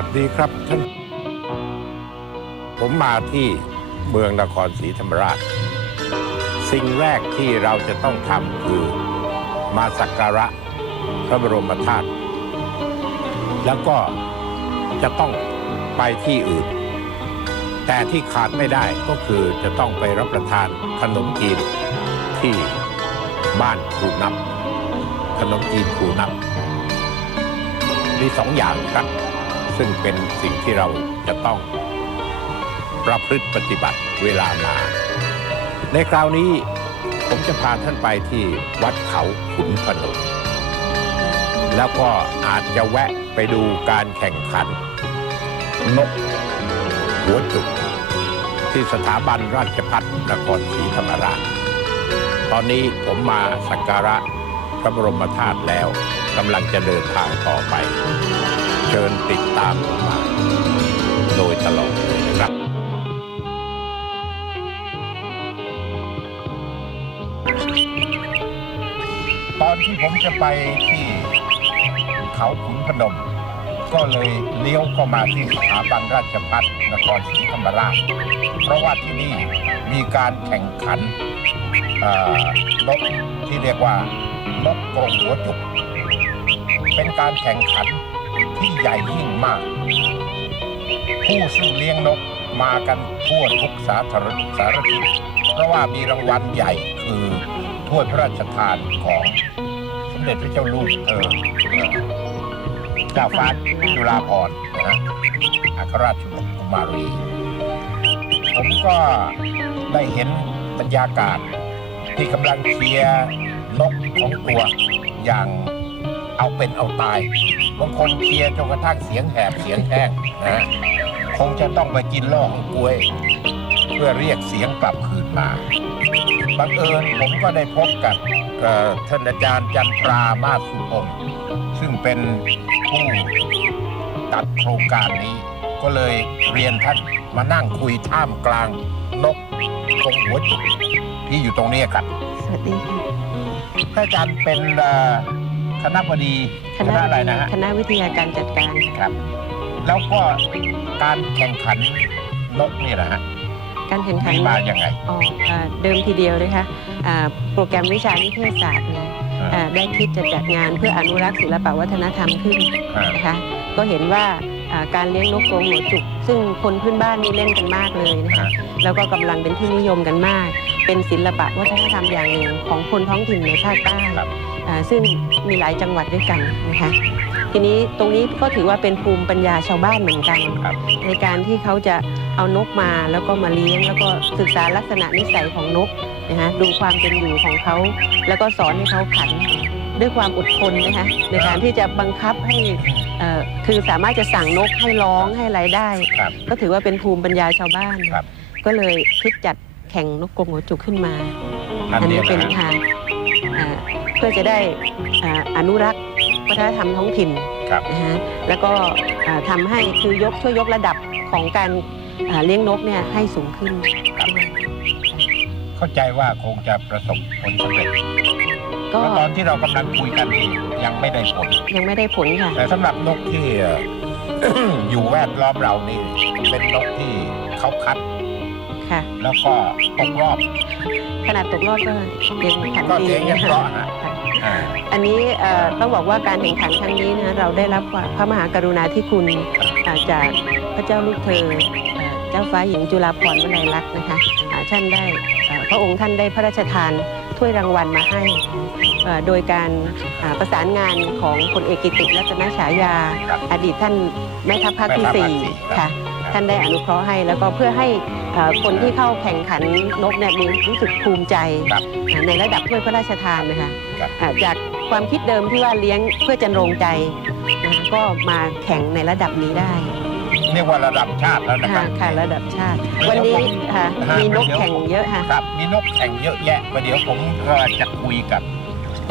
วัสดีครับท่าน ผมมาที่เมืองนครศรีธรรมราช สิ่งแรกที่เราจะต้องทำคือมาสักการะพระบรมธาตุแล้วก็จะต้องไปที่อื่น แต่ที่ขาดไม่ได้ก็คือจะต้องไปรับประทานขนมจีนที่บ้านครูนับขนมจีนครูนับมีสองอย่างครับ ซึ่งเป็นสิ่งที่เราจะต้องประพฤติปฏิบัติเวลามา ในคราวนี้ผมจะพาท่านไปที่วัดเขาขุนพนมแล้วก็อาจจะแวะไปดูการแข่งขัน นกหัวจุกที่สถาบันราชพัฒนครศรีธรรมราช ตอนนี้ผมมาสักการะพระบรมธาตุแล้วกำลังจะเดินทางต่อไป เชิญติดตามผมมา โดยตลอดเลยนะครับ ตอนที่ผมจะไปที่เขาขุนพนม ก็เลยเลี้ยวเข้ามาที่สถาบันราชพัฒนครศรีธรรมราช เพราะว่าที่นี่มีการแข่งขันนกที่เรียกว่านกกรงหัวจุก เป็นการแข่งขัน ที่ใหญ่ยิ่งมาก ผู้ซึ่งเลี้ยงนกมากันทั่วทุกสาธารณสารทิศเพราะว่ามีรางวัลใหญ่คือถ้วยพระราชทานของสมเด็จพระเจ้าลูกเธอเจ้าฟ้าจุฬาภรณ์นะฮะอัครราชกุมารี ผมก็ได้เห็นบรรยากาศที่กำลังเชียร์นกของตัวอย่างเอาเป็นเอาตาย บางคนเชียร์จนกระทั่งเสียงแหบเสียงแห้งนะฮะคงจะต้องไปกินล่อของกล้วย เพื่อเรียกเสียงกลับคืนมาบังเอิญผมก็ได้พบกับเอ่อท่านอาจารย์จันทรามาสสุพงศ์ซึ่งเป็นผู้ตัดโครงการนี้ ก็เลยเรียนท่านมานั่งคุยท่ามกลางนกตรงหัวจุกที่อยู่ตรงนี้ครับ สวัสดีค่ะท่านอาจารย์เป็นเอ่อ คณะบดีคณะอะไรนะฮะคณะวิทยาการจัดการครับ แล้วก็การแข่งขันนกนี่นะฮะการแข่งขันมีมาอย่างไงอ๋ออ่าเดิมทีเดียวเลยค่ะอ่าโปรแกรมวิชานิเทศศาสตร์เนี่ยอ่าได้คิดจะจัดงานเพื่ออนุรักษ์ศิลปวัฒนธรรมขึ้นอ่านะคะก็เห็นว่าอ่าการเลี้ยงนกกรงหัวจุก ซึ่งคนพื้นบ้านนี่เล่นกันมากเลยนะคะแล้วก็กำลังเป็นที่นิยมกันมาก เป็นศิลปะวัฒนธรรมอย่างหนึ่งของคนท้องถิ่นในภาคใต้ครับอ่าซึ่ง มีหลายจังหวัดด้วยกันนะคะทีนี้ตรงนี้ก็ถือว่าเป็นภูมิปัญญาชาวบ้านเหมือนกันครับในการที่เขาจะเอานกมาแล้วก็มาเลี้ยง แล้วก็ศึกษาลักษณะนิสัยของนกนะคะดูความเป็นอยู่ของเขา แล้วก็สอนให้เขาขันด้วยความอดทนนะคะในการที่จะบังคับให้เอ่อคือสามารถจะสั่งนกให้ร้องให้อะไรได้ครับก็ถือว่าเป็นภูมิปัญญาชาวบ้านครับก็เลยคิดจัดแข่งนกกรงหัวจุกขึ้นมา อันอันนี้นี้เป็นนะฮะทางอ่า เพื่อจะได้อ่าอนุรักษ์วัฒนธรรมท้องถิ่นครับนะฮะแล้วก็อ่าทำให้คือยกช่วยยกระดับของการอ่าเลี้ยงนกเนี่ยให้สูงขึ้น เข้าใจว่าคงจะประสบผลสำเร็จก็เพราะตอนที่เรากำลังคุยกันนี่ยังไม่ได้ผล ยังไม่ได้ผลค่ะ แต่สำหรับนกที่เอ่ออยู่แวดล้อมเรานี่เป็นนกที่เขาคัดค่ะ แล้วก็ตกรอบ ขนาดตกรอบก็เก่งขันก็ดีเสียงยังเพราะฮะค่ะ อ่าอันนี้เอ่อต้องบอกว่าการแข่งขันครั้งนี้นะเราได้รับความพระมหากรุณาธิคุณอ่าจากพระเจ้าลูกเธอเอ่อเจ้าฟ้าหญิงจุฬาภรณ์วลัยลักษณ์นะคะอ่าท่านได้เอ่อพระองค์ท่านได้พระราชทานถ้วยรางวัลมาให้เอ่อโดยการอ่าประสานงานของพลเอกกิติรัตนฉายาครับอดีตท่านแม่ทัพภาคที่แม่ทัพภาคสี่สี่ค่ะครับท่านได้อนุเคราะห์ให้แล้วก็เพื่อให้เอ่อ คนที่เข้าแข่งขันนกเนี่ยมีรู้สึกภูมิใจครับอ่าในระดับถ้วยพระราชทานนะคะครับอ่าจากความคิดเดิมที่ว่าเลี้ยงเพื่อจะรงใจนะคะก็มาแข่งในระดับนี้ได้เรียกว่าระดับชาติแล้วนะคค่ะรับ ค่ะระดับชาติ วันนี้ค่ะฮะมีนกเดี๋ยวแข่งเยอะค่ะ ครับมีนกแข่งเยอะแยะประเดี๋ยวผมก็จะคุยกับ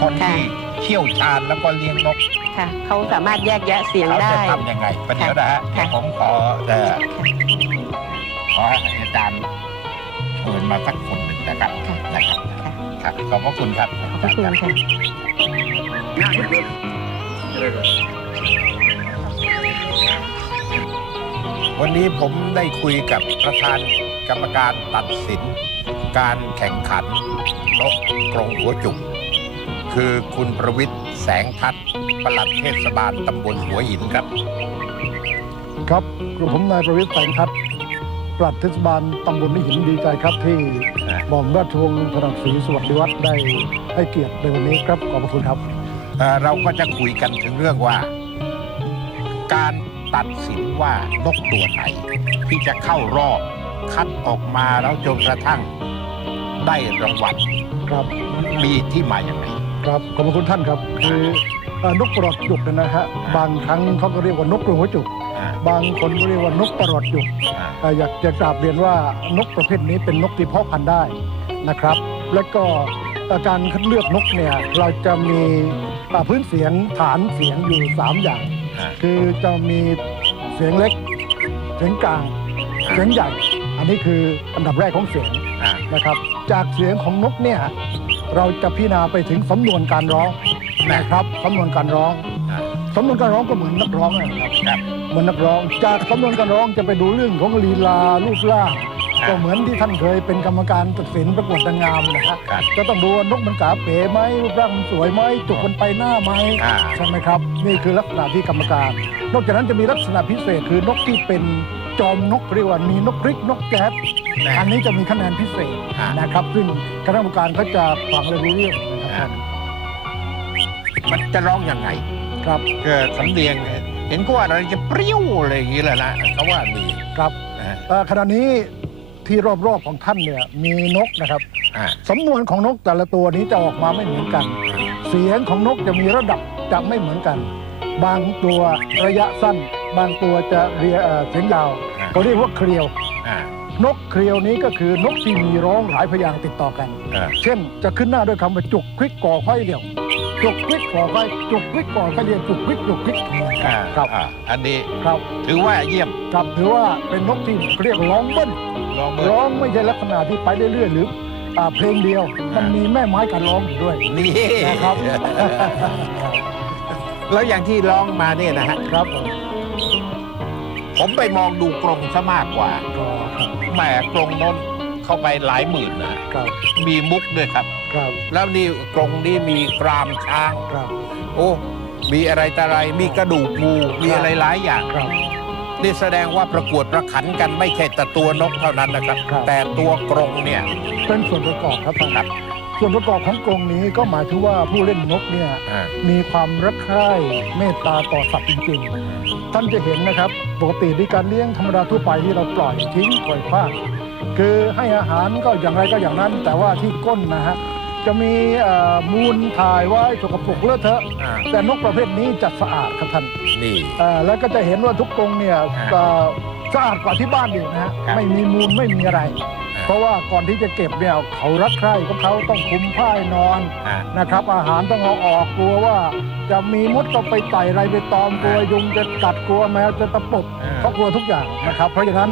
คนค่ะ ที่เชี่ยวชาญแล้วก็เลี้ยงนกค่ะเขาสามารถแยกแยะเสียงเขาได้ จะทำยังไงประเดี๋ยวนะฮะค่ะ เดี๋ยวผมขอเอ่อ ขอให้อาจารย์เชิญมาสักคนหนึ่งนะครับค่ะนะครับค่ะ ครับขอบพระคุณครับขอบพระคุณค่ะควันนี้ผมได้คุยกับประธานกรรมการตัดสิน การแข่งขันนกกรงหัวจุก คือคุณประวิทย์แสงทัศน์ปลัดเทศบาลตำบลหัวหินครับ ครับกระผมนายประวิทย์แสงทัศน์ ปลัดเทศบาลตำบลนิหินดีใจครับที่อ่าหม่อมราชวงศ์ถนัดศรีสวัสดิวัฒน์ได้ให้เกียรติในวันนี้ครับขอบพระคุณครับเอ่อเราก็จะคุยกันถึงเรื่องว่า การตัดสินว่านกตัวไหน ที่จะเข้ารอบคัดออกมาแล้วจนกระทั่งได้รางวัลครับมีที่มาอย่างไรครับขอบพระคุณท่านครับคือเอ่อนกปลอดจุกเนยนะฮะบางครั้งเขาก็เรียกว่านกกรงหัวจุกอ่า บางคนก็เรียกว่านกปลอดจุกอ่าเอ่ออยากจะกราบเรียนว่านกประเภทนี้เป็นนกที่เพาะพันธุ์ได้นะครับ แล้วก็เอ่อการคัดเลือกนกเนี่ยเราจะมีอ่าพื้นเสียงฐานเสียงอยู่ 3 อย่างอ่าคือจะมีเสียงเล็ก เสียงกลาง เสียงใหญ่ อันนี้คืออันดับแรกของเสียงอ่านะครับ จากเสียงของนกเนี่ยเราจะพิจารณาไปถึงสำนวนการร้องนะครับสำนวนการร้องอ่าสำนวนการร้องก็เหมือนนักร้องนะครับครับ เหมือนนักร้อง จากสำนวนการร้องจะไปดูเรื่องของลีลารูปร่างอ่าก็เหมือนที่ท่านเคยเป็นกรรมการตัดสินประกวดนางงามนะฮะครับก็ต้องดูว่านกมันกาเป๋ไหมรูปร่างมันสวยไหมจุกมันไปหน้าไหมอ่าใช่ไหมครับ นี่คือลักษณะที่กรรมการ นอกจากนั้นจะมีลักษณะพิเศษคือนกที่เป็นจอมนกเรียกว่ามีนกริกนกแก๊สแน่อันนี้จะมีคะแนนพิเศษอ่านนะครับ ซึ่งคณะกรรมการเขาจะฟังและรู้เรื่องนะครับมันจะร้องยังไงครับเกิดสำเนียง เนี่ยเห็นก็ว่าอะไรจะเปรี้ยวอะไรอย่างนี้แหละนะเขาว่ามีครับอ่า เอ่อขณะนี้ที่รอบๆของท่านเนี่ยมีนกนะครับอ่า สำนวนของนกแต่ละตัวนี้จะออกมาไม่เหมือนกัน เสียงของนกจะมีระดับจะไม่เหมือนกัน บางตัวระยะสั้น บางตัวจะเรียเอ่อเสียงยาวอ่า เขาเรียกว่าเครียว อ่านกเครียวนี้ก็คือนกที่มีร้องหลายพยางค์ติดต่อกัน อ่าเช่นจะขึ้นหน้าด้วยคำว่าจุกควิกก่อไฟเดี่ยว จุกควิกก่อไฟจุกควิกก่อไฟเดี่ยวจุกควิกจุกควิกอ่าครับอ่าอันนี้ครับถือว่าเยี่ยมครับถือว่าเป็นนกที่เรียกร้องเบิ้ลลองเบอร้อร์งไม่ใช่ลักษณะที่ไปเรื่อยๆหรืออ่าเพลงเดียวมันมีแม่ไม้การร้องอยู่ด้วยนี่นะครับแล้วอย่างที่ร้องมาเนี่ยนะฮะครับ ผมผมไปมองดูกรงซะมากกว่าก็ครับแหมกรงโน้นเข้าไปหลายหมื่นนะครับมีมุกด้วยครับ ครับ แล้วนี่กรงนี้มีกรามช้างครับ โอ้มีอะไรแต่อะไรมีกระดูกงูมีอะไรหลายอย่างครับนี่แสดงว่าประกวดประขันกันไม่ใช่แต่ตัวนกเท่านั้นนะครับ ครับ แต่ตัวกรงเนี่ยเป็นส่วนประกอบครับท่านครับส่วนประกอบของกรงนี้ก็หมายถึงว่าผู้เล่นนกเนี่ย อ่า มีความรักใคร่เมตตาต่อสัตว์จริงๆ ท่านจะเห็นนะครับ ปกติในการเลี้ยงธรรมดาทั่วไปที่เราปล่อยทิ้งปล่อยขว้างคือให้อาหารก็อย่างไรก็อย่างนั้น แต่ว่าที่ก้นนะฮะ จะมีเอ่อมูลถ่ายไว้สกปรกเลอะเทอะอ่าแต่นกประเภทนี้จะสะอาดครับท่านนี่เอ่อแล้วก็จะเห็นว่าทุกกรงเนี่ยอ่าเอ่อสะอาดกว่าที่บ้านอีกนะฮะครับไม่มีมูลไม่มีอะไรอ่าเพราะว่าก่อนที่จะเก็บเนี่ยเขารักใคร่ของเขาต้องคุมผ้าให้นอนอ่านะครับ อาหารต้องเอาออกกลัวว่า จะมีมดต้องไปไต่ไรไปตอมกลัวอ่ายุยุงจะกัดกลัวแมวจะตะปบอ่าเขากลัวทุกอย่างนะครับ เพราะฉะนั้น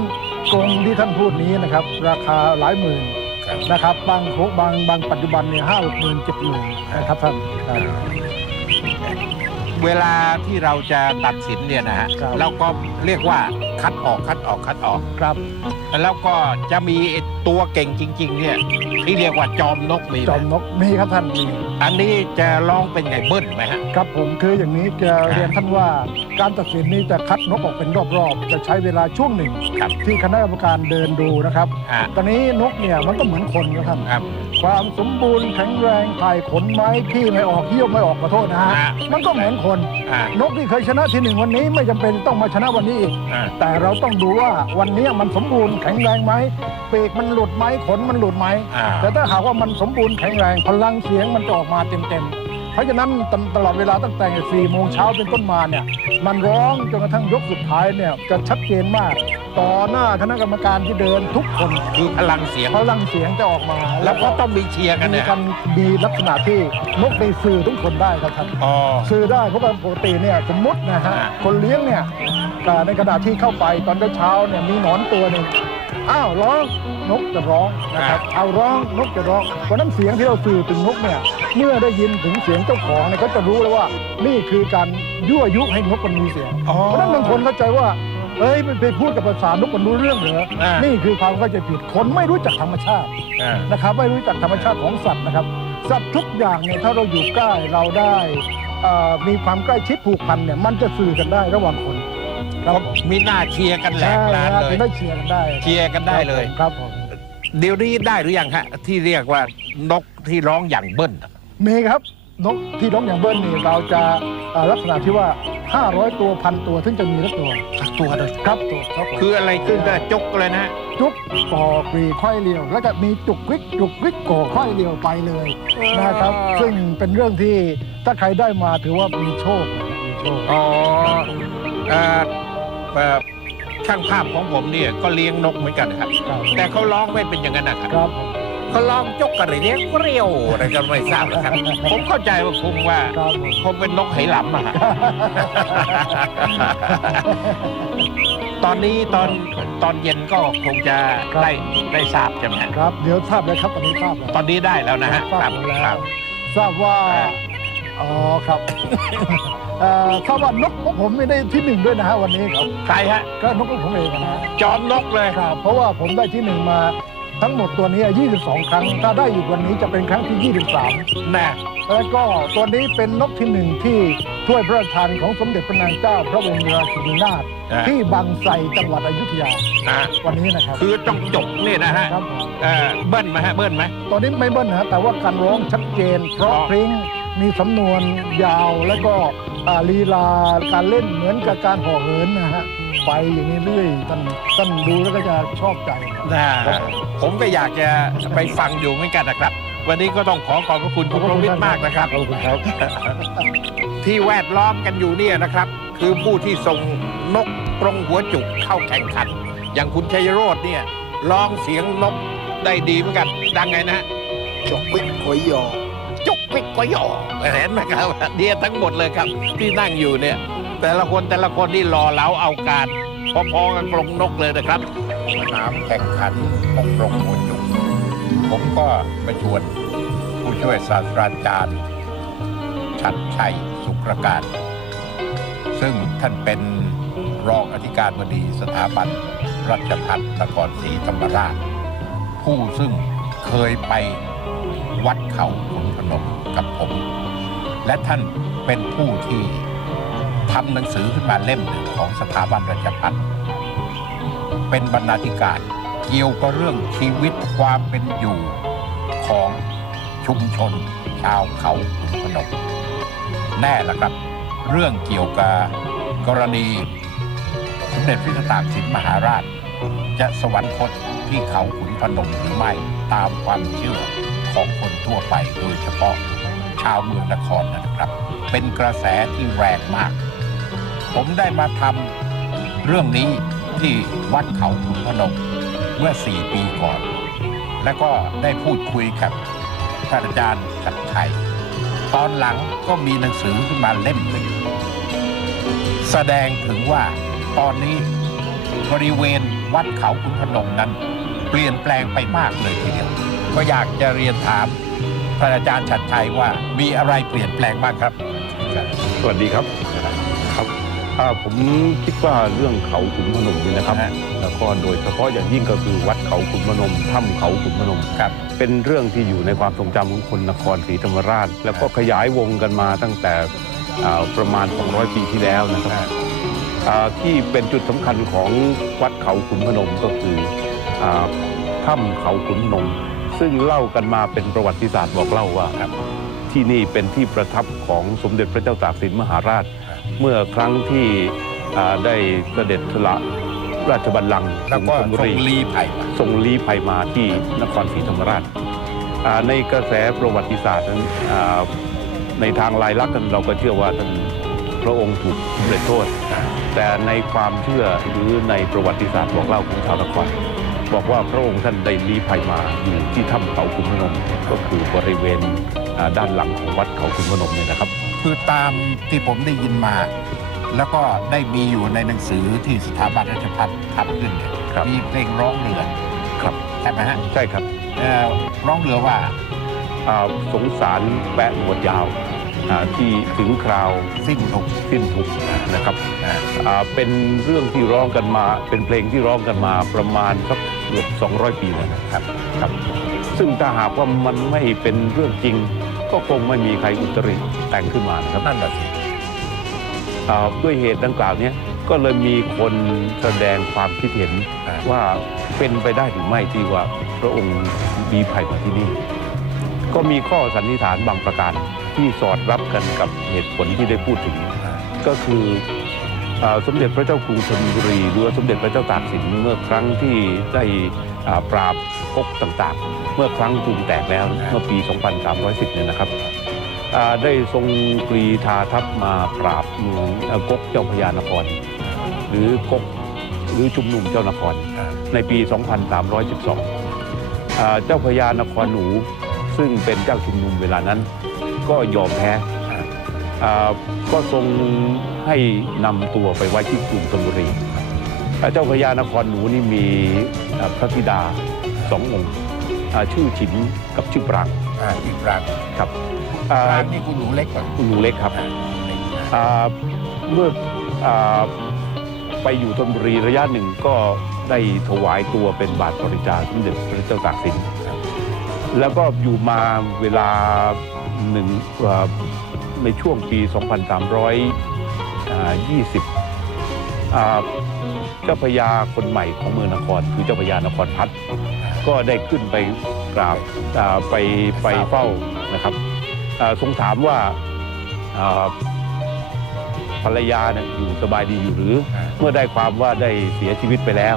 กรงที่ท่านพูดนี้นะครับ ราคาหลายหมื่นครับ นะครับบางโคบางบางปัจจุบันเนี่ยห้าหมื่นเจ็ดหมื่นนะครับท่านครับ เวลาที่เราจะตัดสินเนี่ยนะฮะครับ เราก็เรียกว่าคัดออกคัดออกคัดออก ครับ แล้วก็จะมีไอ้ ตัวเก่งจริง ๆ เนี่ยที่เรียกว่าจอมนกมีไหจอมมนกมีครับท่านมีอันนี้จะร้องเป็นไงเบิ้ลไหมฮะ ครับผมคืออย่างนี้จะเรียนท่านว่าการตัดสินนี้จะคัดนกออกเป็นรอบๆจะใช้เวลาช่วงหนึ่ง ครับที่คณะกรรมการเดินดูนะครับอ่าตอนนี้นกเนี่ยมันก็เหมือนคนนะท่านครับ ความสมบูรณ์แข็งแรงถ่ายขนไหม้ขี้ไม่ออกเยี่ยวไม่ออกขอโทษนะฮะอ่ามันก็เหมือนคน อ่านกที่เคยชนะที่หนึ่งวันนี้ไม่จำเป็นต้องมาชนะวันนี้อีก อ่า แต่เราต้องดูว่าวันนี้มันสมบูรณ์แข็งแรงไหมปีกมันหลุดไหมขนมันหลุดไหมอ่าแต่ถ้าหากว่ามันสมบูรณ์แข็งแรงพลังเสียงมันจะออกมาเต็มๆเพราะฉะนั้นตตลอดเวลาตั้งแต่4โมงเช้าเป็นต้นมาเนี่ยมันร้องจนกระทั่งยกสุดท้ายเนี่ยจะชัดเจนมาก ต่อหน้าคณะกรรมการที่เดินทุกคนคือพลังเสียงพลังเสียงจะออกมา แล้วก็ต้องมีเชียร์กันมีเนี่ยกันมีลักษณะที่นกในสื่อทุกคนได้ครับท่านอ๋อสื่อได้เพราะว่าปกติเนี่ยสมมตินะฮะอ่าคนเลี้ยงเนี่ยอ่าในขณะที่เข้าไปตอนเช้าๆเนี่ยมีหนอนตัวหนึ่งอ้าวร้อง นกจะร้องนะครับเอาร้องนกจะร้องเพราะฉะนั้นเสียงที่เราสื่อถึงนกเนี่ยเมื่อได้ยินถึงเสียงเจ้าของเนี่ยเขาจะรู้เลยว่านี่คือการยั่วยุให้นกมันมีเสียงอ๋อเพราะฉะนั้นบางคนเข้าใจว่าเอ้ยมันไปพูดกับภาษานกมันรู้เรื่องเหรออ่านี่นี่คือความเข้าใจผิดคนไม่รู้จักธรรมชาติอ่านะครับไม่รู้จักธรรมชาติของสัตว์นะครับสัตว์ทุกอย่างเนี่ยถ้าเราอยู่ใกล้เราได้เอ่อมีความใกล้ชิดผูกพันเนี่ยมันจะสื่อกันได้ระหว่างคนครับผมมีหน้าเชียร์กันแหลกลานใช่เลฮะยถึงได้เชียร์กันได้ เชียร์กันได้เลยครับผม เดี๋ยวนี้ได้หรือยังฮะ ที่เรียกว่านกที่ร้องอย่างเบิ้ลมีครับนกที่ร้องอย่างเบิ้ลนี่เราจะเอ่อลักษณะที่ว่า 500 ตัวพันตัวถึงจะมีละตัวสักตัวเลยครับตัวครับผมคืออะไรขึ้นก็จกเลยนะจุกก่อกรีค่อยเรียว แล้วก็มีจุกวิกจุกวิกก่อค่อยเรียวไปเลยนะครับ ซึ่งเป็นเรื่องที่ถ้าใครได้มาถือว่ามีโชคนะครับมีโชค อ๋อเอ่อเอ่อ ช่างภาพของผมเนี่ยก็เลี้ยงนกเหมือนกันนะครับครับแต่เขาร้องไม่เป็นอย่างนั้นนะครับครับผมเขาร้องจกกันเลยเลี้ยงเรียวอะไรกันไม่ทราบนะครับ ผมเข้าใจว่าคงว่าครับผมคงเป็นนกไหหลำอะฮะตอนนี้ตอนตอนเย็นก็คงจะได้ได้ทราบใช่ไหมฮะครับ เดี๋ยวทราบแล้วครับตอนนี้ทราบแล้วตอนนี้ได้แล้วนะฮะทราครับบแล้ครัวบทราบว่า อ่าอ๋อครับเอ่อทราบว่านกของผมไม่ได้ที่หนึ่งด้วยนะฮะวันนี้ครับ ใครฮะ ก็นกของผมเองนะฮะจอมนกเลย ครับ เพราะว่าผมได้ที่หนึ่งมาทั้งหมดตัวนี้ 22 ครั้ง ถ้าได้อีกวันนี้จะเป็นครั้งที่ 23 แน่ แล้วก็ตัวนี้เป็นนกที่หนึ่งที่ถ้วยพระราชทานของสมเด็จพระนางเจ้า พระบรมราชินีนาถอะที่บางไทรจังหวัดอยุธยาอะวันนี้นะครับคือต้องจกนี่นะฮะครับผมเอ่อเบิ้ลไหมฮะเบิ้ลไหมตัวนี้ไม่เบิ้ลนะฮะแต่ว่าการร้องชัดเจนเพราะอ๋อ พริ้ง มีสำนวนยาวแล้วก็อ่าลีลาการเล่นเหมือนกับการห่อเหินนะฮะไปอย่างนี้เรื่อยท่านท่านดูแล้วก็จะชอบใจครับนะฮะผมก็อยากจะไปฟังอยู่เหมือนกันนะครับ วันนี้ก็ต้องขอขอบพระคุณคุณประวิทย์มากนะครับขอบคุณครับ ที่แวดล้อมกันอยู่เนี่ยนะครับ คือผู้ที่ส่งนกกรงหัวจุกเข้าแข่งขัน อย่างคุณชัยโรธเนี่ยร้องเสียงนกได้ดีเหมือนกัน ดังไงนะจกวิกหอยหยอ ก็หยอกเห็นไหมครับเนี่ยทั้งหมดเลยครับ ที่นั่งอยู่เนี่ย แต่ละคนแต่ละคนนี่รอเล้าเอาการพอๆกันกรงนกเลยนะครับสนามแข่งขันนกกรงหัวจุกผมก็ไปชวนผู้ช่วยศาสตราจารย์ ชัดชัยสุขประการ ซึ่งท่านเป็นรองอธิการบดีสถาบันรัชพัฒนครศรีธรรมราช ผู้ซึ่งเคยไป วัดเขาขุนพนมกับผม และท่านเป็นผู้ที่ทำหนังสือขึ้นมาเล่มหนึ่งของสถาบันราชพัฒเป็นบรรณาธิการเกี่ยวกับเรื่องชีวิตความเป็นอยู่ของชุมชนชาวเขาขุนพนม แน่ละครับ เรื่องเกี่ยวกับกรณีสมเด็จพระตากสินมหาราช จะสวรรคตที่เขาขุนพนมหรือไม่ตามความเชื่อ ของคนทั่วไปโดยเฉพาะชาวเมืองนครนะครับ เป็นกระแสที่แรงมาก ผมได้มาทำเรื่องนี้ที่วัดเขาขุนพนมเมื่อ 4 ปีก่อน และก็ได้พูดคุยกับท่านอาจารย์ชัดชัยตอนหลังก็มีหนังสือขึ้นมาเล่มหนึ่งแสดงถึงว่าตอนนี้บริเวณวัดเขาขุนพนมนั้น เปลี่ยนแปลงไปมากเลยทีเดียว ก็อยากจะเรียนถามท่านอาจารย์ชัดชัยว่ามีอะไรเปลี่ยนแปลงบ้างครับ สวัสดีครับครับอ่าผมคิดว่าเรื่องเขาขุนพนมนี่นะครับฮะแล้วก็โดยเฉพาะอย่างยิ่งก็คือวัดเขาขุนพนมถ้ำเขาขุนพนมครับเป็นเรื่องที่อยู่ในความทรงจำของคนนครศรีธรรมราช แล้วก็ขยายวงกันมาตั้งแต่อ่าประมาณ 200 ปีที่แล้วนะครับอ่าที่เป็นจุดสำคัญของวัดเขาขุนพนมก็คืออ่าถ้ำเขาขุนพนม ซึ่งเล่ากันมาเป็นประวัติศาสตร์บอกเล่าว่าครับที่นี่เป็นที่ประทับของสมเด็จพระเจ้าตากสินมหาราช เมื่อครั้งที่อ่าได้เสด็จสละราชบัลลังก์แล้วก็ถึงธนบุทรรีงลีไผ่ทรงลี้ภัยมาที่นครศรีธรรมราชอ่าในกระแสประวัติศาสตร์นั้นอ่าในทางลายลักษณ์นั้นเราก็เชื่อว่าท่านพระองค์ถูกสำเร็จโทษ แต่ในความเชื่อหรือในประวัติศาสตร์บอกเล่าของชาวนคร บอกว่าพระองค์ท่านได้ลี้ภัยมาอยู่ที่ถ้ำเขาขุนพนมก็คือบริเวณอ่าด้านหลังของวัดเขาขุนพนมเนี่ยนะครับ คือตามที่ผมได้ยินมา แล้วก็ได้มีอยู่ในหนังสือที่สถาบันราชพัฒทำขึ้นเนี่ยครับมีเพลงร้องเรือครับใช่ไหมฮะใช่ครับเอ่อร้องเรือว่าอ่าสงสารแปะหนวดยาวอ่าที่ถึงคราวสิ้นทุกข์สิ้นทุกข์นะครับอ่าอ่าเป็นเรื่องที่ร้องกันมา เป็นเพลงที่ร้องกันมาประมาณสักเกือบ 200 ปีแล้วนะครับครับ ซึ่งถ้าหากว่ามันไม่เป็นเรื่องจริง ก็คงไม่มีใครอุตริแต่งขึ้นมานะครับนั่นแหละสิอ่าด้วยเหตุดังกล่าวเนี้ก็เลยมีคนแสดงความคิดเห็นอ่าว่าเป็นไปได้หรือไม่ที่ว่าพระองค์มีภัยมาที่นี่ ก็มีข้อสันนิษฐานบางประการที่สอดรับกันกับเหตุผลที่ได้พูดถึงอ่าก็คืออ่า สมเด็จพระเจ้ากรุงธนบุรีหรือว่าสมเด็จพระเจ้าตากสินเมื่อครั้งที่ได้อ่าปราบก๊กต่างๆ เมื่อครั้งกรุงแตกแล้วเมื่อปี 2310 เนี่ยนะครับอ่าได้ทรงกรีธาทัพมาปราบเมืองเอ่อก๊กเจ้าพระยานคร หรือก๊กหรือชุมนุมเจ้านครอ่าในปี 2312อ่าเจ้าพระยานครหนูซึ่งเป็นเจ้าชุมนุมเวลานั้น ก็ยอมแพ้อ่าก็ทรง ให้นำตัวไปไว้ที่กรุงธนบุรีอ่าเจ้าพระยานครหนูนี่มีอ่าพระธิดาสององค์อ่าชื่อฉินกับชื่อปรางอ่าอีกรางครับอ่ารางนี่คุณหนูเล็กกว่าคุณหนูเล็กครับอ่าเล็กนะอ่าเมื่ออาไปอยู่ธนบุรีระยะหนึ่งก็ได้ถวายตัวเป็นบาทบริจาคสมเด็จพระเจ้าตากสิน แล้วก็อยู่มาเวลาหนึ่งอ่าในช่วงปี 2320อ่าเจ้าพระยาคนใหม่ของเมืองนคร คือเจ้าพระยานครพัฒน์ก็ได้ขึ้นไปกราบอ่าไปไปเฝ้านะครับอ่าทรงถามว่าอ่าภรรยาเนี่ยอยู่สบายดีอยู่หรืออ่าเมื่อได้ความว่าได้เสียชีวิตไปแล้ว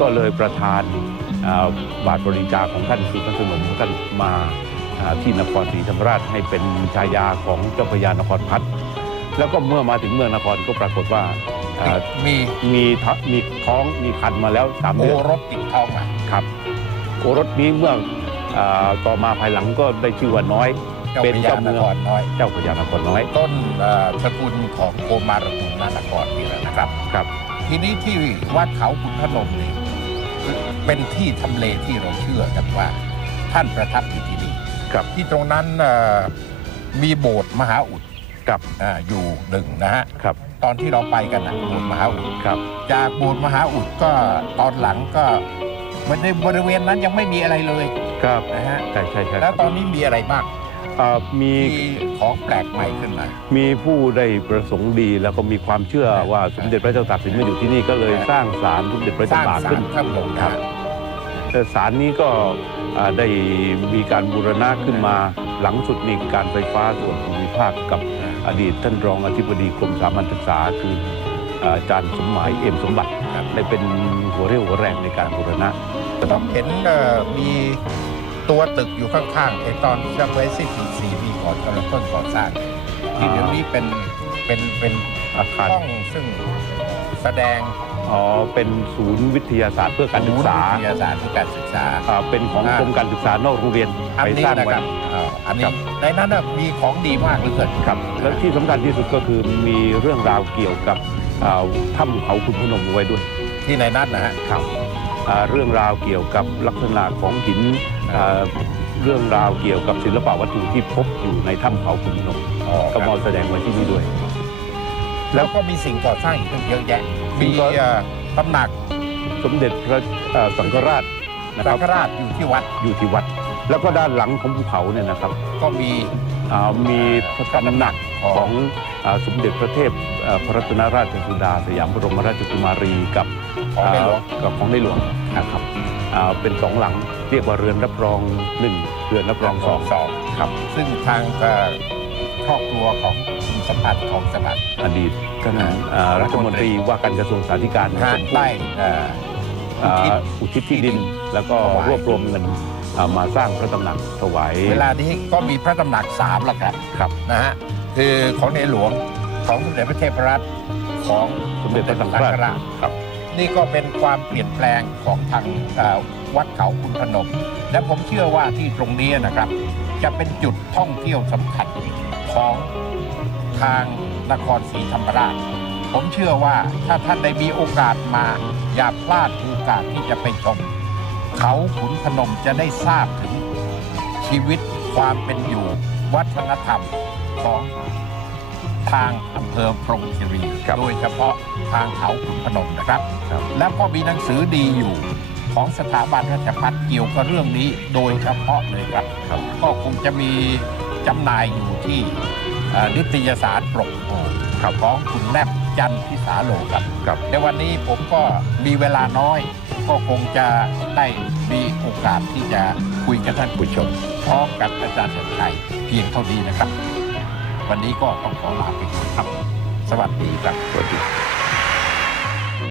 ก็เลยประทานอ่าบาทบริจาคของท่านคือพระสนมของท่านมาอ่าที่นครศรีธรรมราชให้เป็นฉายาของเจ้าพระยานครพัฒน์ แล้วก็เมื่อมาถึงเมืองนครก็ปรากฏว่าอ่ามีมีทะมีท้องมีคันมาแล้วสามโอเดือนรสติดทองมาครับโอรสนี้เมื่ออาต่อมาภายหลังก็ได้ชื่อว่าน้อยเจ้าเป็นพระยาเจ้านเมืองครน้อย เจ้าพระยานครน้อย ต้นเอ่อสกุลของโกมารกุลนานครนี่แหละนะครับครับ ทีนี้ที่วัดเขาขุนพนมนี่เป็นที่ทำเลที่เราเชื่อกันว่า ท่านประทับอยู่ที่นี่ครับที่ตรงนั้นเอ่อมีโบสถ์มหาอุด ครับอ่าอยู่หนึ่งนะฮะครับ ตอนที่เราไปกันนะโบสถ์มหาอุดครับจากโบสถ์มหาอุดก็ตอนหลังก็มันในบริเวณนั้นยังไม่มีอะไรเลยครับนะฮะใช่ใช่ใช่แล้วตอนนี้มีอะไรบ้างอ่ามีมีของแปลกใหม่ขึ้นมา มีผู้ได้ประสงค์ดีแล้วก็มีความเชื่อว่าสมเด็จพระเจ้าตากสินมาอยู่ที่นี่ก็เลยสร้างศาลสมเด็จพระสเจ้าร้างตากศาขึ้ลนข้างบนครันะบแต่ศาลนี้ก็อ่าได้มีการบูรณะขึ้นมาหลังสุดนี่การไฟฟ้าส่วนภูมิภาคกับ อดีตท่านรองอธิบดีกรมสามัญศึกษา คืออ่าอาจารย์สมหมายเอี่ยมสมบัติครับได้เป็นหัวเรี่ยวหัวแรงในการบูรณะผมเห็นเอ่อมีตัวตึกอยู่ข้างๆไอ้ตอนสมัยสิบสี่ปีก่อนกำลังต้นก่อสร้างที่เดี๋ยวนี้เป็นเป็นเป็นอาคารห้องซึ่งแสดง อ๋อเป็นศูนย์วิทยาศาสตร์เพื่อการศึกษาศูนย์วิทยาศาสตร์เพื่อการศึกษา อ่าเป็นของอ่ากรมการศึกษานอกโรงเรียนอันไปนี้สร้างนะไว้ครับอ่าอันครันี้บในนั้นน่ะมีของดีมากเหลือเกินครับและที่สำคัญที่สุดก็คือมีเรื่องราวเกี่ยวกับอ่าถ้ำเขาคุณพนมเอาไว้ด้วย ที่ในนั้นนะฮะ ครับอ่าเรื่องราวเกี่ยวกับลักษณะของหินอ่าเรื่องราวเกี่ยวกับศิลปะวัตถุที่พบอยู่ในถ้ำเขาคุณพนมอ๋อก็มาแสดงไว้ที่นี่ด้วย แล้วก็มีสิ่งก่อสร้างอีกตั้งเยอะแยะสิ่มีงก่อ เอ่อตำหนักสมเด็จพระอ่าสังฆราชนะคสัรังบฆราชอยู่ที่วัดอยู่ที่วัด แล้วก็ด้านหลังของภูเขาเนี่ยนะครับก็มี อ่ามีพระตำหนักขอของงอ่าสมเด็จพระเทพอ่าพระรัตนราชสุดาสยามบรมราชกุมารีกับของในหลวงอ่ากับของในหลวงนะครับอ่าเป็นสองหลังเรียกว่าเรือนรับรองหนึ่งเรือนรับรองสองสอง ครับ ซึ่งทางเอ่อ ครอบครัวของคุณสัมพันธ์ของสมัครอดีตท่านอ่าอ่ารัฐมนตรีว่าการกระทรวงสาธารณสุขทางใต้เอ่ออ่าอุทิศอุทิศที่ดิน แล้วก็ถวายรวบรวมเงินอ่ามาสร้างพระตำหนักถวายเวลานี้ก็มีพระตำหนักสามแล้วครับครับนะฮะคือของในหลวงของสมเด็จพระเทพรัตน์ของสมเด็จพระสังฆราชครับ นี่ก็เป็นความเปลี่ยนแปลงของทางเอ่อวัดเขาคุณพนม และผมเชื่อว่าที่ตรงนี้นะครับ จะเป็นจุดท่องเที่ยวสำคัญ ของทางนครศรีธรรมราช ผมเชื่อว่าถ้าท่านได้มีโอกาสมา อย่าพลาดโอกาสที่จะไปชม เขาขุนพนมจะได้ทราบถึงชีวิตความเป็นอยู่วัฒนธรรมของทางอำเภอพรหมคีรีครับโดยเฉพาะทางเขาขุนพนมนะครับครับ แล้วก็มีหนังสือดีอยู่ของสถาบันราชพัฒเกี่ยวกับเรื่องนี้โดยเฉพาะเลยครับครับก็คงจะมี จำหน่ายอยู่ที่เอ่อนิตยสารปรกโอครับของคุณแนบจันทร์พิสาโลครับครับในวันนี้ผมก็มีเวลาน้อย ก็คงจะได้มีโอกาสที่จะคุยกับท่านผู้ชมพร้อมกับอาจารย์ชัดชัยเพียงเท่านี้นะครับ วันนี้ก็ต้องขอลาไปก่อนครับ สวัสดีครับสวัสดี